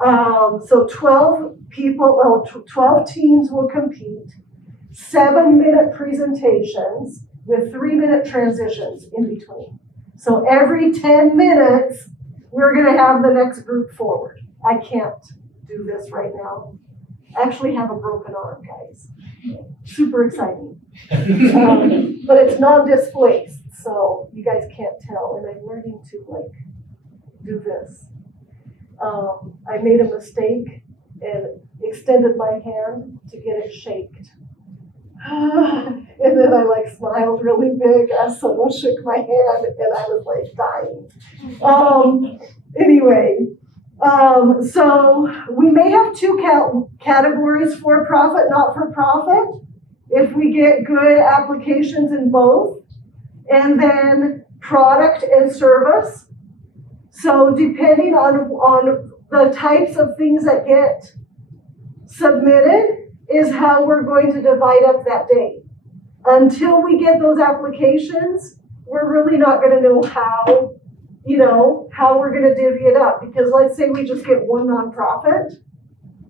So 12 people, 12 teams will compete, 7-minute presentations with 3-minute transitions in between. So every 10 minutes, we're gonna have the next group forward. I can't do this right now. I actually have a broken arm, guys. Super exciting. But it's non-displaced, so you guys can't tell, and I'm learning to do this. I made a mistake and extended my hand to get it shaked. And then I smiled really big as someone shook my hand, and I was dying. Anyway, so we may have two categories: for profit, not for profit, if we get good applications in both, and then product and service. So depending on the types of things that get submitted is how we're going to divide up that day. Until we get those applications, we're really not going to know how we're going to divvy it up. Because let's say we just get one nonprofit,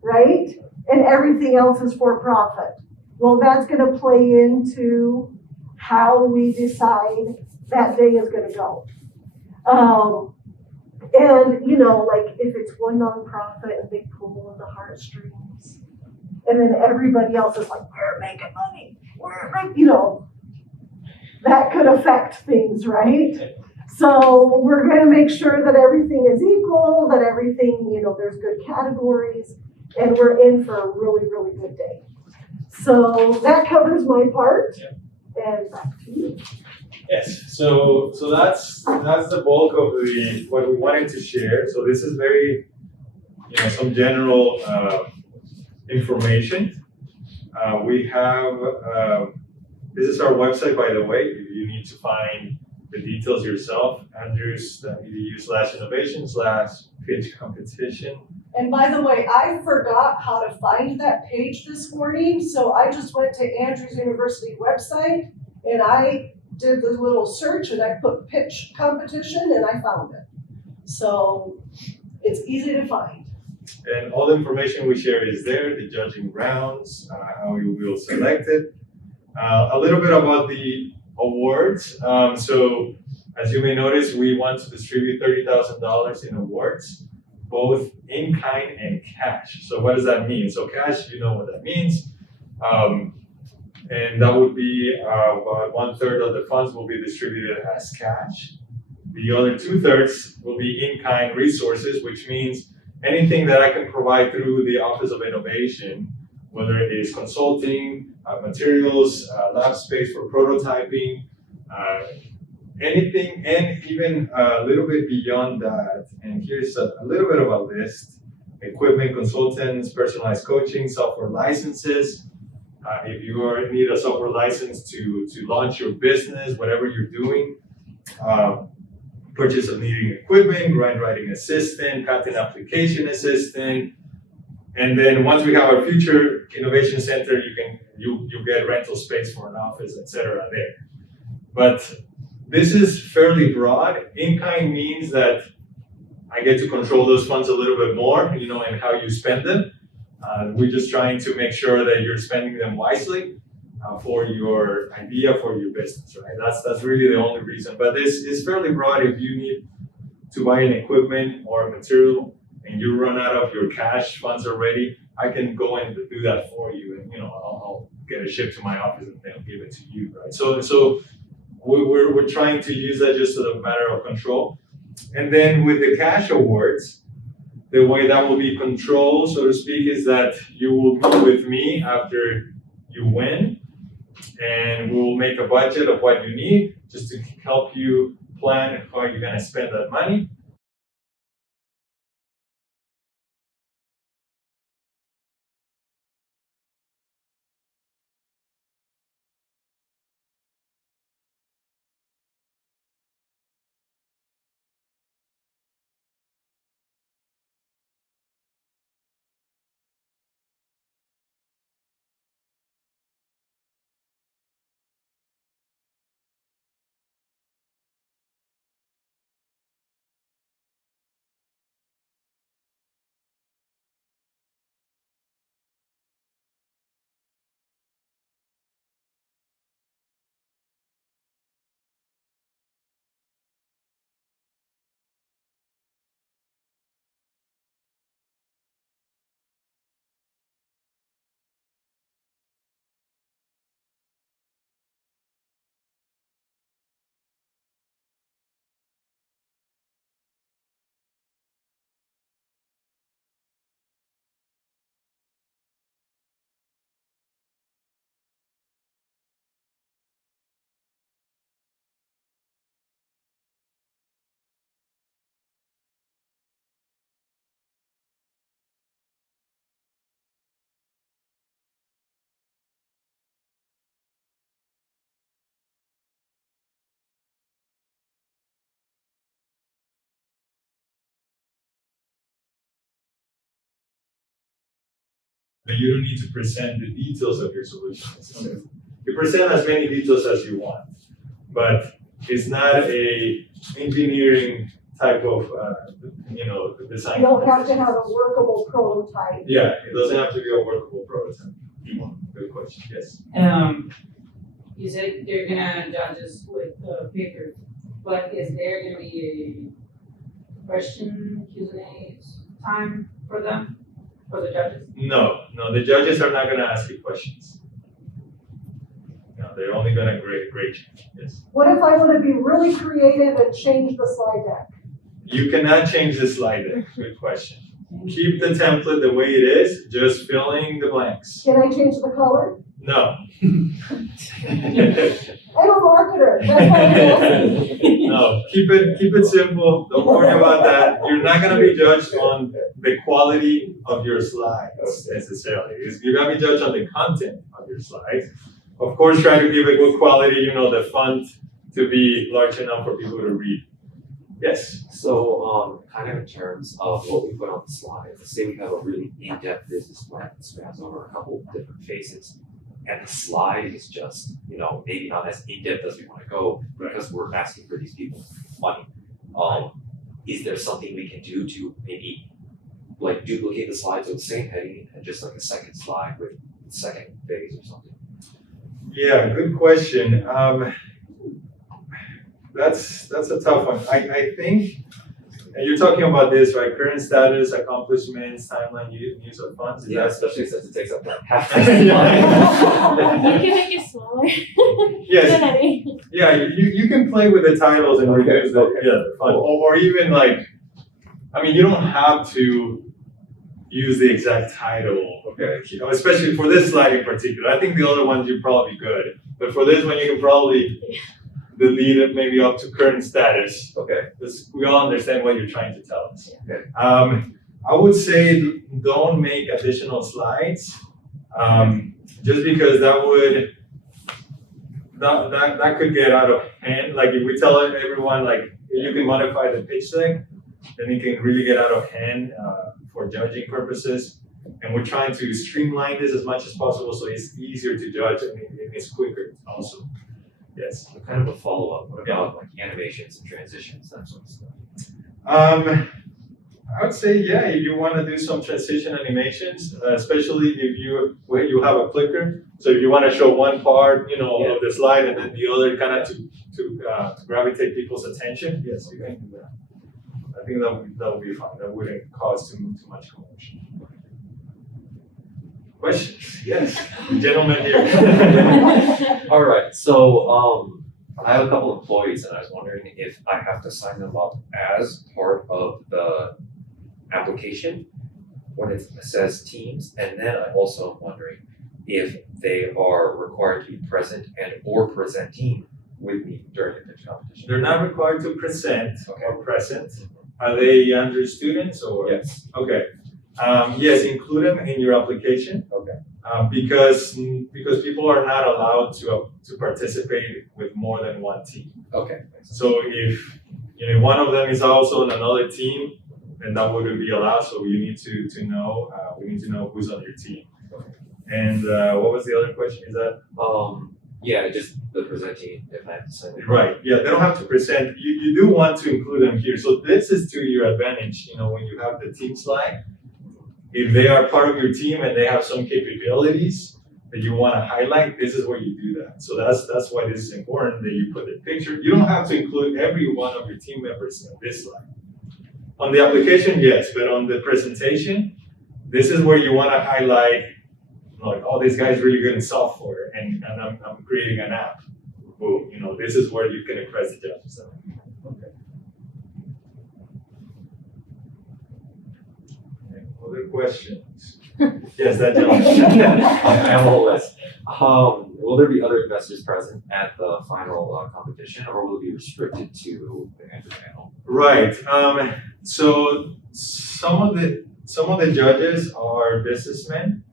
right? And everything else is for profit. Well, that's going to play into how we decide that day is going to go. And, if it's one nonprofit and they pull on the heartstrings, and then everybody else is like, we're making money, that could affect things, right? So we're going to make sure that everything is equal, that everything, there's good categories, and we're in for a really, really good day. So that covers my part, and back to you. Yes, so that's the bulk of what we wanted to share. So this is very, some general information. We have, this is our website, by the way. You need to find the details yourself. Andrews.edu/innovation/pitch competition. And by the way, I forgot how to find that page this morning, so I just went to Andrews University website and I did the little search and I put pitch competition and I found it. So it's easy to find. And all the information we share is there, the judging rounds, how you will select it. A little bit about the awards. So as you may notice, we want to distribute $30,000 in awards, both in kind and cash. So what does that mean? So cash, you know what that means. And that would be about 1/3 of the funds will be distributed as cash. The other 2/3 will be in-kind resources, which means anything that I can provide through the Office of Innovation, whether it is consulting, materials, lab space for prototyping, anything, and even a little bit beyond that. And here's a little bit of a list: equipment, consultants, personalized coaching, software licenses. If you need a software license to launch your business, whatever you're doing, purchase of needing equipment, grant writing assistant, patent application assistant, and then once we have our future innovation center, you get rental space for an office, etc. there. But this is fairly broad. In-kind means that I get to control those funds a little bit more, and how you spend them. We're just trying to make sure that you're spending them wisely for your idea, for your business, right? That's really the only reason. But this is fairly broad. If you need to buy an equipment or a material and you run out of your cash funds already, I can go and do that for you, and I'll get it shipped to my office and then give it to you, right? So we're trying to use that just as a matter of control. And then with the cash awards, the way that will be controlled, so to speak, is that you will meet with me after you win, and we'll make a budget of what you need just to help you plan how you're going to spend that money. You don't need to present the details of your solution necessarily. You present as many details as you want, but it's not a engineering type of design. You don't have to have a workable prototype. Yeah, it doesn't have to be a workable prototype. Good question. Yes. You said you're gonna judge us with papers, but is there gonna be a question Q&A time for them, for the judges? No, the judges are not going to ask you questions. No, they're only going to grade you. Yes. What if I want to be really creative and change the slide deck? You cannot change the slide deck. Good question. Keep the template the way it is, just filling the blanks. Can I change the color? No. I'm a marketer. That's why I'm asking. No, keep it simple. Don't worry about that. You're not gonna be judged on the quality of your slides necessarily. You're gonna be judged on the content of your slides. Of course, try to give a good quality, the font to be large enough for people to read. Yes. So, kind of in terms of what we put on the slide, let's say we have a really in-depth business plan that spans over a couple of different phases. And the slide is just, maybe not as in-depth as we want to go because we're asking for these people money. Is there something we can do to maybe like duplicate the slides with the same heading and just like a second slide with the second phase or something? Yeah, good question. That's a tough one. I think, and you're talking about this, right? Current status, accomplishments, timeline, use of funds. Yeah, especially since it takes up like half Yeah. the slide. You can make it smaller. Yes. Yeah, you can play with the titles and reduce the font. Or even you don't have to use the exact title. Okay. Especially for this slide in particular. I think the other ones you're probably good. But for this one, you can probably delete it maybe up to current status. Okay. Because we all understand what you're trying to tell us. Okay. I would say don't make additional slides, just because that could get out of hand. Like if we tell everyone you can modify the pitch deck, then it can really get out of hand for judging purposes. And we're trying to streamline this as much as possible so it's easier to judge and it's quicker also. Yes. Kind of a follow-up. What about like animations and transitions, that sort of stuff? I would say, yeah, if you want to do some transition animations, especially if you have a clicker. So if you want to show one part, of the slide and then the other kind of to gravitate people's attention, yes, you can do that. I think that would be fine. That wouldn't cause too much commotion. Questions? Yes, gentlemen here. All right, so I have a couple employees and I was wondering if I have to sign them up as part of the application when it says teams, and then I'm also wondering if they are required to be present and or presenting with me during the pitch competition. They're not required to present Okay. or present. Are they younger students or? Yes. Okay. Yes, include them in your application. Okay. Because people are not allowed to participate with more than one team. Okay. So if one of them is also on another team, then that wouldn't be allowed. So you need to know. We need to know who's on your team. Okay. And what was the other question? Is that Yeah, just the presenting if I have to sign them. right? Yeah, they don't have to present. You do want to include them here. So this is to your advantage. When you have the team slide. If they are part of your team and they have some capabilities that you want to highlight, this is where you do that. So that's why this is important that you put the picture. You don't have to include every one of your team members in this slide. On the application, yes, but on the presentation, this is where you want to highlight, this guy's really good in software, and I'm creating an app. Boom, this is where you can impress the judges. Okay. Other questions? Yes, that gentleman. I have a whole list. Will there be other investors present at the final competition, or will it be restricted to the entry panel? Right. So some of the judges are businessmen.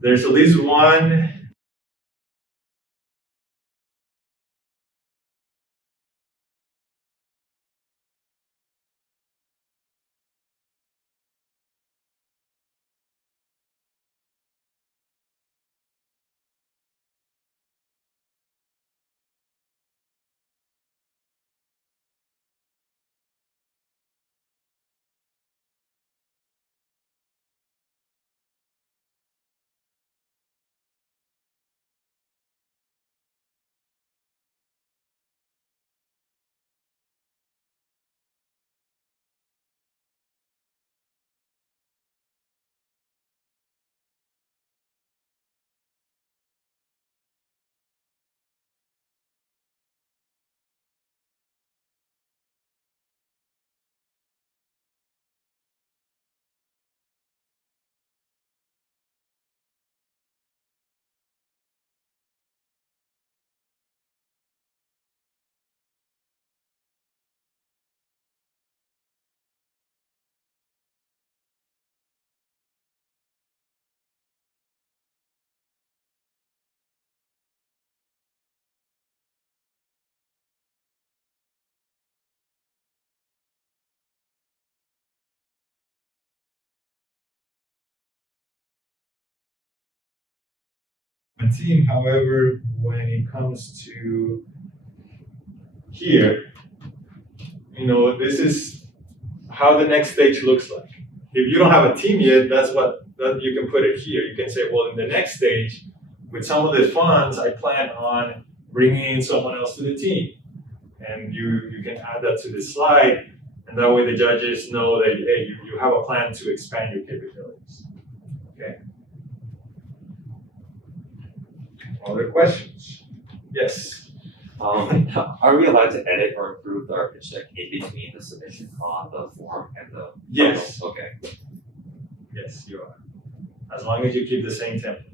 There's at least one team. However, when it comes to here, this is how the next stage looks like. If you don't have a team yet, that you can put it here. You can say, well, in the next stage, with some of the funds, I plan on bringing in someone else to the team. And you can add that to the slide, and that way the judges know that, hey, you have a plan to expand your capabilities. Okay. Other questions? Yes. Are we allowed to edit or improve our pitch deck in between the submission on the form and the? Yes. Okay. Yes, you are. As long as you keep the same template.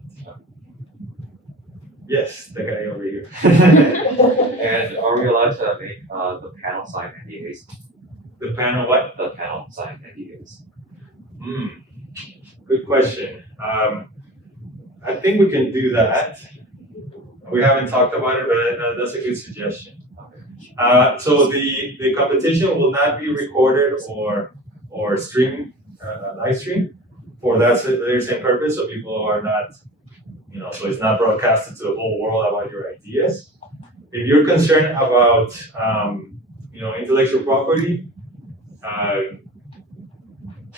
Yes, the guy over here. And are we allowed to make the panel sign NDAs? The panel what? The panel sign NDAs. Good question. I think we can do that. We haven't talked about it, but that's a good suggestion. So the competition will not be recorded or streamed, live stream for that very same purpose. So people are not, so it's not broadcasted to the whole world about your ideas. If you're concerned about, intellectual property,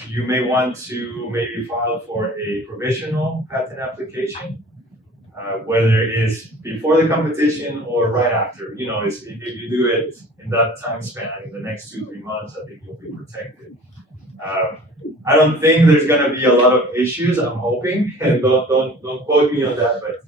you may want to maybe file for a provisional patent application, whether it is before the competition or right after. If you do it in that time span, in the next 2-3 months, I think you'll be protected. I don't think there's going to be a lot of issues. I'm hoping, and don't quote me on that, but